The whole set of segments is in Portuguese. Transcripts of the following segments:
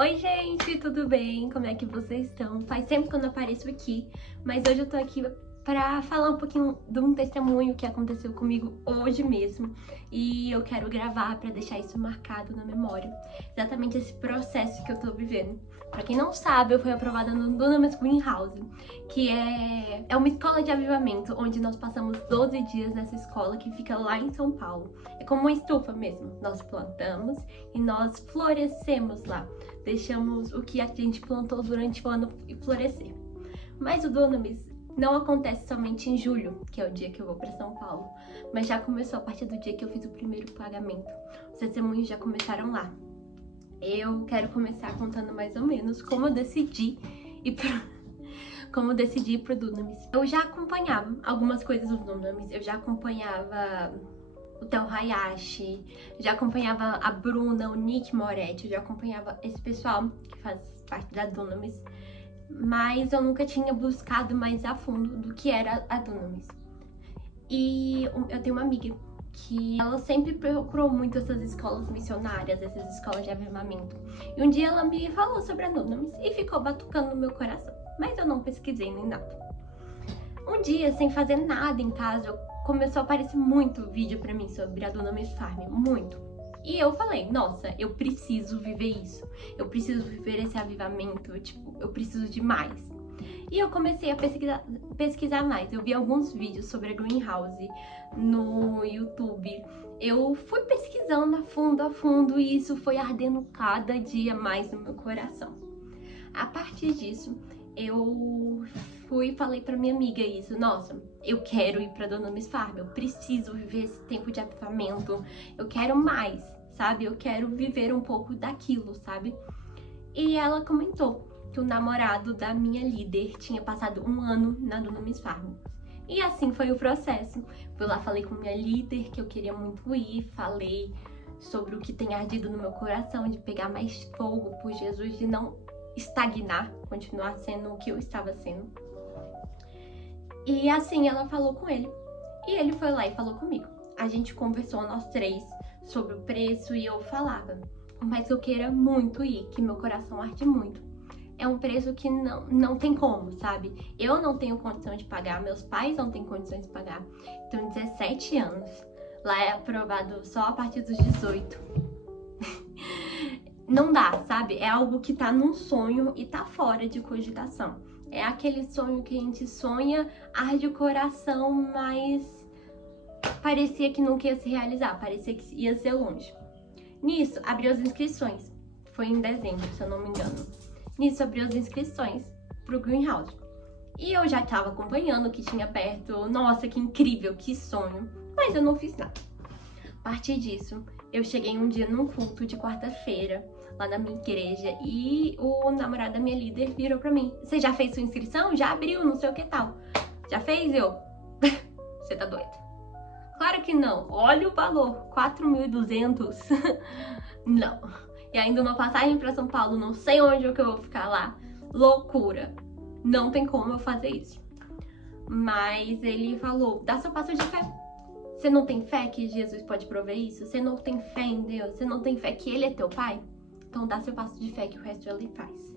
Oi gente, tudo bem? Como é que vocês estão? Faz tempo que eu não apareço aqui, mas hoje eu tô aqui pra falar um pouquinho de um testemunho que aconteceu comigo hoje mesmo e eu quero gravar pra deixar isso marcado na memória. Exatamente esse processo que eu tô vivendo. Pra quem não sabe, eu fui aprovada no Dunamis Greenhouse, que é uma escola de avivamento, onde nós passamos 12 dias nessa escola que fica lá em São Paulo. É como uma estufa mesmo. Nós plantamos e nós florescemos lá. Deixamos o que a gente plantou durante o ano florescer. Mas o Dunamis não acontece somente em julho, que é o dia que eu vou para São Paulo, mas já começou a partir do dia que eu fiz o primeiro pagamento. Os testemunhos já começaram lá. Eu quero começar contando mais ou menos como eu decidi ir pro Dunamis. Eu já acompanhava algumas coisas do Dunamis, eu já acompanhava o Theo Hayashi, já acompanhava a Bruna, o Nick Moretti, eu já acompanhava esse pessoal que faz parte da Dunamis, mas eu nunca tinha buscado mais a fundo do que era a Dunamis. E eu tenho uma amiga que ela sempre procurou muito essas escolas missionárias, essas escolas de avivamento. E um dia ela me falou sobre a Dunamis e ficou batucando no meu coração, mas eu não pesquisei nem nada. Um dia, sem fazer nada em casa, começou a aparecer muito vídeo pra mim sobre a Dunamis Farm, muito. E eu falei, nossa, eu preciso viver isso, eu preciso viver esse avivamento, eu preciso de mais. E eu comecei a pesquisar mais, eu vi alguns vídeos sobre a Greenhouse no YouTube. Eu fui pesquisando a fundo e isso foi ardendo cada dia mais no meu coração. A partir disso, eu fui e falei pra minha amiga isso, nossa, eu quero ir pra Dunamis Farm, eu preciso viver esse tempo de avivamento, eu quero mais, sabe? Eu quero viver um pouco daquilo, sabe? E ela comentou que o namorado da minha líder tinha passado um ano na Dunamis Farm. E assim foi o processo. Fui lá, falei com minha líder que eu queria muito ir, falei sobre o que tem ardido no meu coração, de pegar mais fogo por Jesus, de não estagnar, continuar sendo o que eu estava sendo. E assim ela falou com ele. E ele foi lá e falou comigo. A gente conversou nós três sobre o preço e eu falava, mas eu queira muito ir, que meu coração arde muito. É um preço que não tem como, sabe? Eu não tenho condição de pagar, meus pais não têm condições de pagar. Tenho 17 anos. Lá é aprovado só a partir dos 18. Não dá, sabe? É algo que tá num sonho e tá fora de cogitação. É aquele sonho que a gente sonha, arde o coração, mas parecia que nunca ia se realizar, parecia que ia ser longe. Nisso, abriu as inscrições. Foi em dezembro, se eu não me engano. Nisso, abriu as inscrições pro Greenhouse. E eu já tava acompanhando o que tinha perto. Nossa, que incrível, que sonho. Mas eu não fiz nada. A partir disso, eu cheguei um dia num culto de quarta-feira, lá na minha igreja, e o namorado da minha líder virou pra mim. Você já fez sua inscrição? Já abriu, não sei o que tal. Já fez? Eu? Você tá doida? Claro que não. Olha o valor, 4.200. Não. E ainda uma passagem pra São Paulo, não sei onde que eu vou ficar lá. Loucura. Não tem como eu fazer isso. Mas ele falou, dá seu passo de fé. Você não tem fé que Jesus pode prover isso? Você não tem fé em Deus? Você não tem fé que Ele é teu Pai? Então dá seu passo de fé que o resto Ele faz.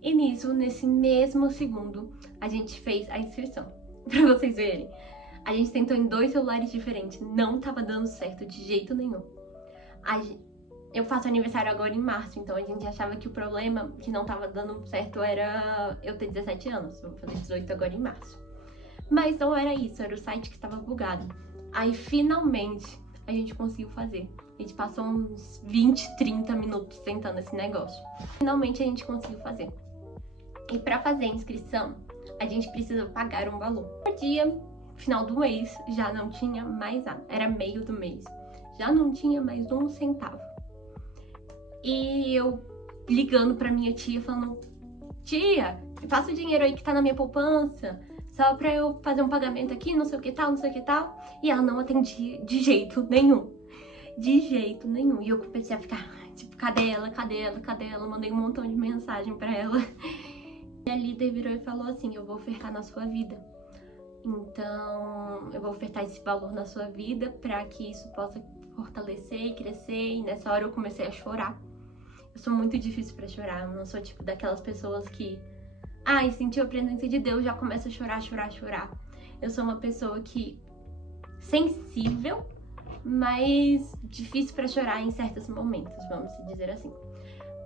E nisso, nesse mesmo segundo, a gente fez a inscrição. Pra vocês verem. A gente tentou em 2 celulares diferentes. Não tava dando certo de jeito nenhum. Eu faço aniversário agora em março, então a gente achava que o problema que não tava dando certo era eu ter 17 anos. Eu vou fazer 18 agora em março. Mas não era isso, era o site que estava bugado. Aí, finalmente, a gente conseguiu fazer. A gente passou uns 20, 30 minutos tentando esse negócio. Finalmente, a gente conseguiu fazer. E para fazer a inscrição, a gente precisa pagar um valor. No dia, final do mês, já não tinha mais nada. Era meio do mês. Já não tinha mais um centavo. E eu ligando pra minha tia, falando, tia, me passa o dinheiro aí que tá na minha poupança, só pra eu fazer um pagamento aqui, não sei o que tal, não sei o que tal. E ela não atendia de jeito nenhum. De jeito nenhum. E eu comecei a ficar, tipo, cadê ela, cadê ela, cadê ela? Mandei um montão de mensagem pra ela. E a líder virou e falou assim, eu vou ofertar na sua vida. Então, eu vou ofertar esse valor na sua vida pra que isso possa fortalecer e crescer. E nessa hora eu comecei a chorar. Eu sou muito difícil pra chorar. Eu não sou tipo daquelas pessoas que, ai, sentiu a presença de Deus, já começa a chorar, chorar, chorar. Eu sou uma pessoa que sensível, mas difícil pra chorar em certos momentos, vamos dizer assim.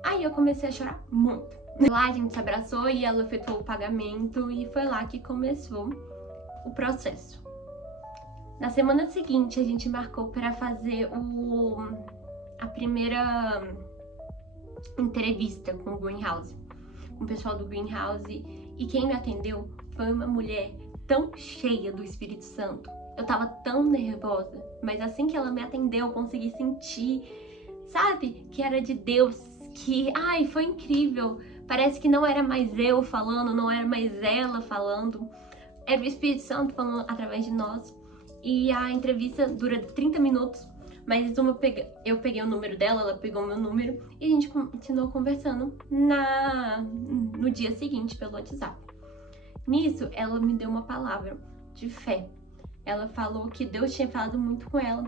Aí eu comecei a chorar muito. Lá a gente se abraçou e ela efetuou o pagamento e foi lá que começou o processo. Na semana seguinte a gente marcou para fazer a primeira entrevista com o Greenhouse, com o pessoal do Greenhouse, e quem me atendeu foi uma mulher tão cheia do Espírito Santo. Eu tava tão nervosa, mas assim que ela me atendeu, eu consegui sentir, sabe, que era de Deus, que, ai, foi incrível. Parece que não era mais eu falando, não era mais ela falando, era o Espírito Santo falando através de nós. E a entrevista dura 30 minutos, mas eu peguei o número dela, ela pegou o meu número e a gente continuou conversando no dia seguinte pelo WhatsApp. Nisso, ela me deu uma palavra de fé. Ela falou que Deus tinha falado muito com ela,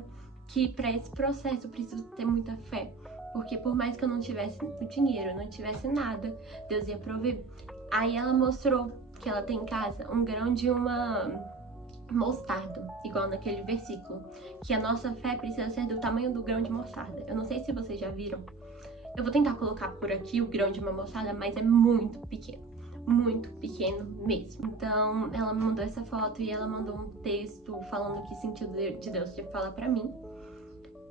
que para esse processo eu preciso ter muita fé, porque por mais que eu não tivesse o dinheiro, não tivesse nada, Deus ia prover. Aí ela mostrou que ela tem em casa um grão de uma mostarda, igual naquele versículo, que a nossa fé precisa ser do tamanho do grão de mostarda. Eu não sei se vocês já viram. Eu vou tentar colocar por aqui o grão de uma mostarda, mas é muito pequeno mesmo. Então, ela me mandou essa foto e ela mandou um texto falando o que sentiu de Deus de falar pra mim.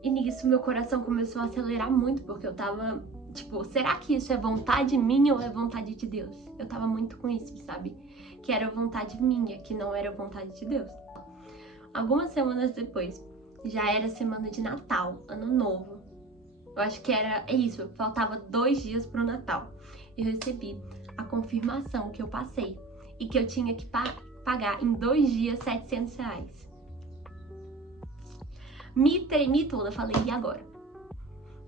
E nisso meu coração começou a acelerar muito, porque eu tava, tipo, será que isso é vontade minha ou é vontade de Deus? Eu tava muito com isso, sabe? Que era vontade minha, que não era vontade de Deus. Algumas semanas depois, já era semana de Natal, Ano Novo. Eu acho que é isso, faltava 2 dias pro Natal. Eu recebi a confirmação que eu passei e que eu tinha que pagar em 2 dias R$700. Me tremi toda, falei, e agora?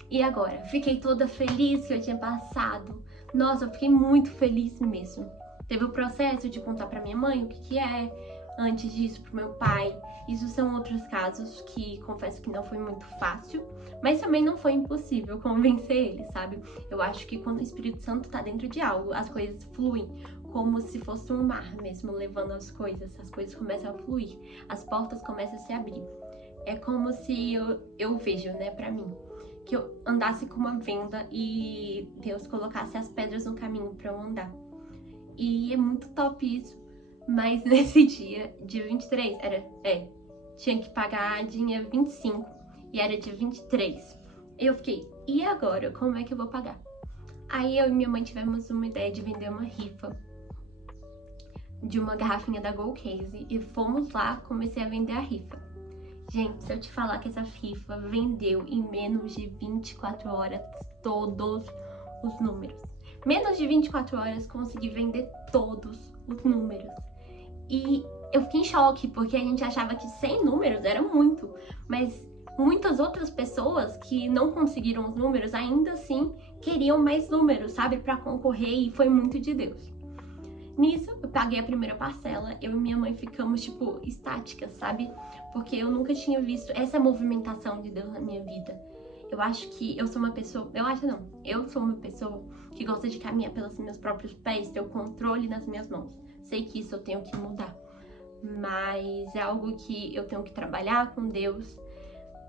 E agora? Fiquei toda feliz que eu tinha passado. Nossa, eu fiquei muito feliz mesmo. Teve o processo de contar pra minha mãe o que é, antes disso pro meu pai. Isso são outros casos que confesso que não foi muito fácil, mas também não foi impossível convencer ele, sabe? Eu acho que quando o Espírito Santo tá dentro de algo, as coisas fluem como se fosse um mar mesmo, levando as coisas começam a fluir, as portas começam a se abrir. É como se eu vejo, né, pra mim, que eu andasse com uma venda e Deus colocasse as pedras no caminho pra eu andar. E é muito top isso. Mas nesse dia 23, tinha que pagar dia 25 e era dia 23. Eu fiquei, e agora? Como é que eu vou pagar? Aí eu e minha mãe tivemos uma ideia de vender uma rifa de uma garrafinha da Gold Case e fomos lá, comecei a vender a rifa. Gente, se eu te falar que essa rifa vendeu em menos de 24 horas todos os números. Menos de 24 horas consegui vender todos os números. E eu fiquei em choque, porque a gente achava que 100 números era muito. Mas muitas outras pessoas que não conseguiram os números, ainda assim, queriam mais números, sabe? Pra concorrer, e foi muito de Deus. Nisso, eu paguei a primeira parcela, eu e minha mãe ficamos, tipo, estáticas, sabe? Porque eu nunca tinha visto essa movimentação de Deus na minha vida. Eu acho que eu sou uma pessoa... Eu sou uma pessoa que gosta de caminhar pelos meus próprios pés, ter o controle nas minhas mãos. Sei que isso eu tenho que mudar. Mas é algo que eu tenho que trabalhar com Deus.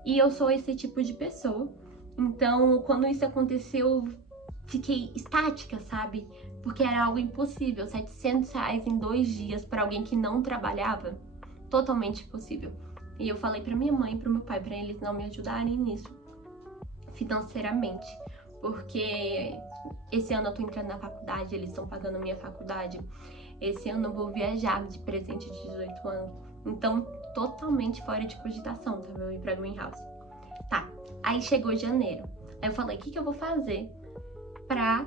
E eu sou esse tipo de pessoa. Então, quando isso aconteceu, eu fiquei estática, sabe? Porque era algo impossível. R$700 em 2 dias para alguém que não trabalhava. Totalmente impossível. E eu falei pra minha mãe e pro meu pai, pra eles não me ajudarem nisso financeiramente, porque esse ano eu tô entrando na faculdade, eles estão pagando a minha faculdade, esse ano eu vou viajar de presente de 18 anos, então totalmente fora de cogitação, tá? Eu ir pra Greenhouse. Tá, aí chegou janeiro, aí eu falei, o que eu vou fazer pra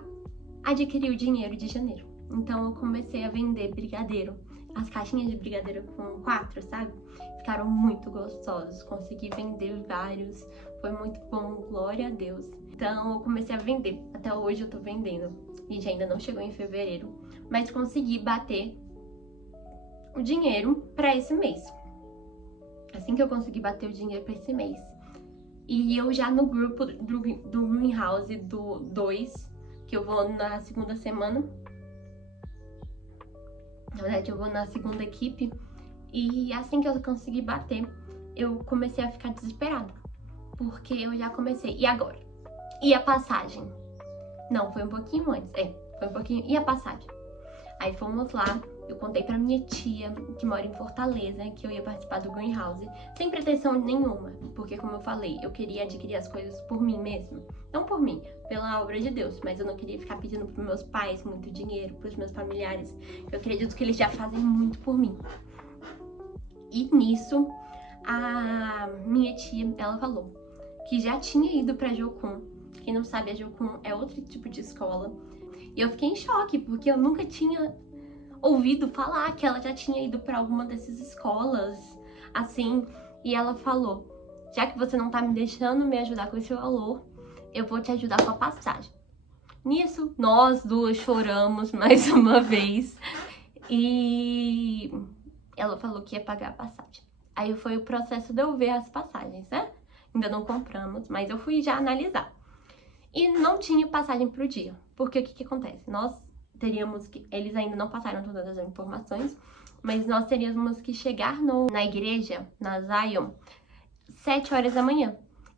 adquirir o dinheiro de janeiro? Então eu comecei a vender brigadeiro, as caixinhas de brigadeiro com 4, sabe? Ficaram muito gostosos, consegui vender vários, foi muito bom, glória a Deus. Então eu comecei a vender, até hoje eu tô vendendo, e já ainda não chegou em fevereiro, mas consegui bater o dinheiro pra esse mês. Assim que eu consegui bater o dinheiro pra esse mês, E eu já no grupo do Greenhouse do 2, que eu vou na segunda semana. Na verdade, eu vou na segunda equipe. E assim que eu consegui bater, eu comecei a ficar desesperada. Porque eu já comecei. E agora? E a passagem? Não, foi um pouquinho antes. Foi um pouquinho. E a passagem? Aí fomos lá, eu contei pra minha tia, que mora em Fortaleza, que eu ia participar do Greenhouse, sem pretensão nenhuma, porque como eu falei, eu queria adquirir as coisas por mim mesma. Não por mim, pela obra de Deus, mas eu não queria ficar pedindo pros meus pais muito dinheiro, pros meus familiares. Eu acredito que eles já fazem muito por mim. E nisso, a minha tia, ela falou que já tinha ido pra Jocum. Quem não sabe, a Jocum é outro tipo de escola. E eu fiquei em choque, porque eu nunca tinha ouvido falar que ela já tinha ido para alguma dessas escolas, assim. E ela falou, já que você não tá me deixando me ajudar com esse valor, eu vou te ajudar com a passagem. Nisso, nós duas choramos mais uma vez. E ela falou que ia pagar a passagem. Aí foi o processo de eu ver as passagens, né? Ainda não compramos, mas eu fui já analisar. E não tinha passagem pro dia. Porque o que acontece? Nós teríamos que... Eles ainda não passaram todas as informações, mas nós teríamos que chegar na igreja, na Zion, 7 horas da manhã.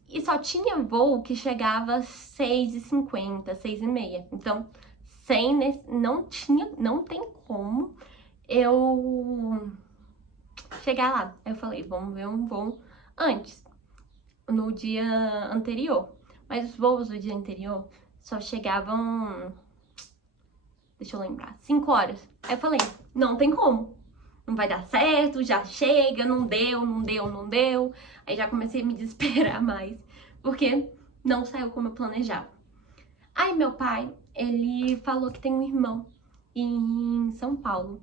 E só tinha voo que chegava às 6h50, 6h30. Então, não tem como eu chegar lá. Aí eu falei, vamos ver um voo antes, no dia anterior. Mas os voos do dia anterior só chegavam, deixa eu lembrar, 5 horas. Aí eu falei, não tem como. Não vai dar certo, já chega, não deu. Aí já comecei a me desesperar mais, porque não saiu como eu planejava. Aí meu pai, ele falou que tem um irmão em São Paulo.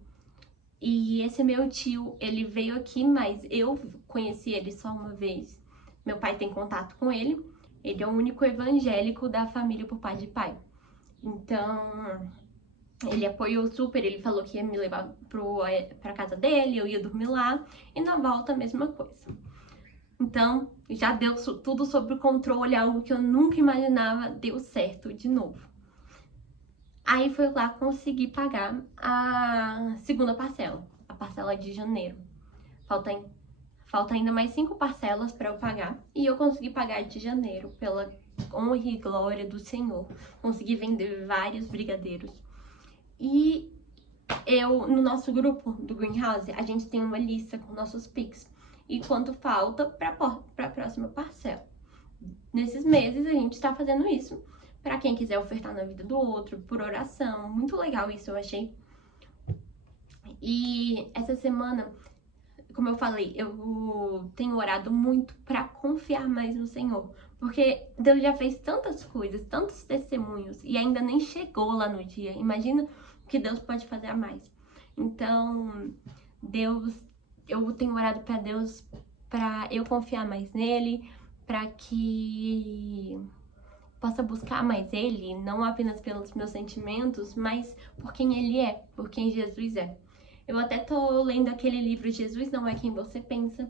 E esse meu tio, ele veio aqui, mas eu conheci ele só uma vez. Meu pai tem contato com ele. Ele é o único evangélico da família por pai de pai. Então, ele apoiou super, ele falou que ia me levar pra casa dele, eu ia dormir lá, e na volta a mesma coisa. Então, já deu tudo sob controle, algo que eu nunca imaginava, deu certo de novo. Aí foi lá conseguir pagar a segunda parcela, a parcela de janeiro. Falta ainda mais 5 parcelas para eu pagar. E eu consegui pagar de janeiro, pela honra e glória do Senhor. Consegui vender vários brigadeiros. E no nosso grupo do Greenhouse, a gente tem uma lista com nossos Pix. E quanto falta para a próxima parcela. Nesses meses a gente está fazendo isso. Para quem quiser ofertar na vida do outro, por oração. Muito legal isso, eu achei. E essa semana, como eu falei, eu tenho orado muito para confiar mais no Senhor. Porque Deus já fez tantas coisas, tantos testemunhos, e ainda nem chegou lá no dia. Imagina o que Deus pode fazer a mais. Então, eu tenho orado para Deus, para eu confiar mais nele, para que possa buscar mais ele, não apenas pelos meus sentimentos, mas por quem ele é, por quem Jesus é. Eu até tô lendo aquele livro Jesus Não É Quem Você Pensa.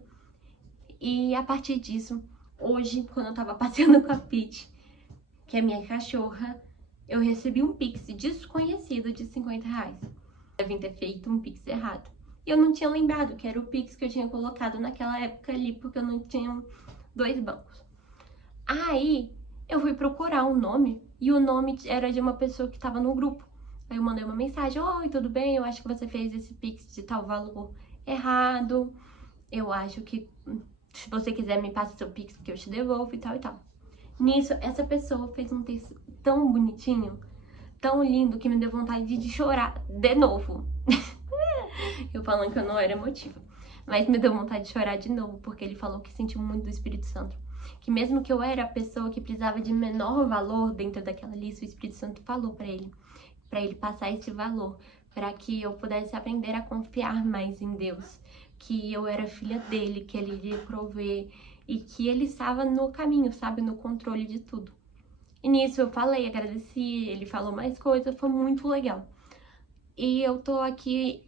E a partir disso, hoje, quando eu tava passeando com a Peach, que é minha cachorra, eu recebi um Pix desconhecido de R$50. Devem ter feito um Pix errado. E eu não tinha lembrado que era o Pix que eu tinha colocado naquela época ali, porque eu não tinha 2 bancos. Aí, eu fui procurar um nome, e o nome era de uma pessoa que tava no grupo. Aí eu mandei uma mensagem, oi, tudo bem? Eu acho que você fez esse Pix de tal valor errado. Eu acho que, se você quiser, me passe seu Pix que eu te devolvo e tal e tal. Nisso, essa pessoa fez um texto tão bonitinho, tão lindo, que me deu vontade de chorar de novo. Eu falando que eu não era emotiva. Mas me deu vontade de chorar de novo, porque ele falou que sentiu muito do Espírito Santo. Que mesmo que eu era a pessoa que precisava de menor valor dentro daquela lista, o Espírito Santo falou para ele passar esse valor, para que eu pudesse aprender a confiar mais em Deus, que eu era filha dele, que ele iria prover e que ele estava no caminho, sabe, no controle de tudo. E nisso eu falei, agradeci, ele falou mais coisas, foi muito legal. E eu tô aqui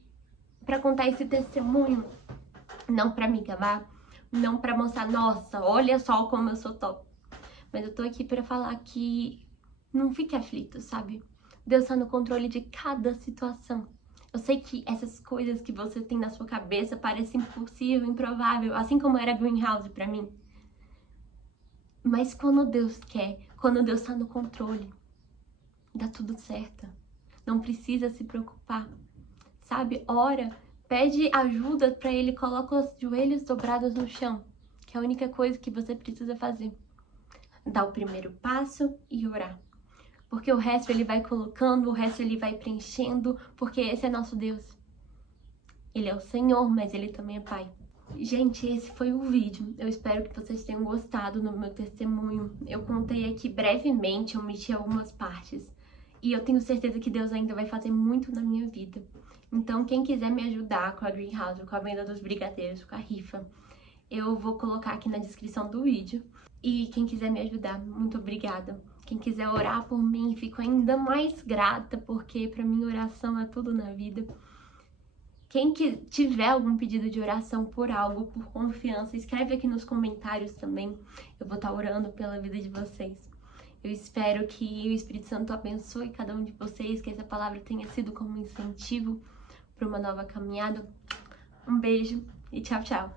para contar esse testemunho, não para me gabar, não pra mostrar, nossa, olha só como eu sou top. Mas eu tô aqui pra falar que não fique aflito, sabe? Deus tá no controle de cada situação. Eu sei que essas coisas que você tem na sua cabeça parecem impossível, improvável, assim como era Greenhouse pra mim. Mas quando Deus quer, quando Deus tá no controle, dá tudo certo. Não precisa se preocupar, sabe? Ora, pede ajuda pra Ele, coloca os joelhos dobrados no chão, que é a única coisa que você precisa fazer. Dar o primeiro passo e orar. Porque o resto Ele vai colocando, o resto Ele vai preenchendo, porque esse é nosso Deus. Ele é o Senhor, mas Ele também é Pai. Gente, esse foi o vídeo. Eu espero que vocês tenham gostado do meu testemunho. Eu contei aqui brevemente, eu omiti algumas partes. E eu tenho certeza que Deus ainda vai fazer muito na minha vida. Então, quem quiser me ajudar com a Greenhouse, com a venda dos brigadeiros, com a rifa, eu vou colocar aqui na descrição do vídeo. E quem quiser me ajudar, muito obrigada. Quem quiser orar por mim, fico ainda mais grata, porque pra mim oração é tudo na vida. Quem que tiver algum pedido de oração por algo, por confiança, escreve aqui nos comentários também. Eu vou estar orando pela vida de vocês. Eu espero que o Espírito Santo abençoe cada um de vocês, que essa palavra tenha sido como um incentivo para uma nova caminhada. Um beijo e tchau, tchau!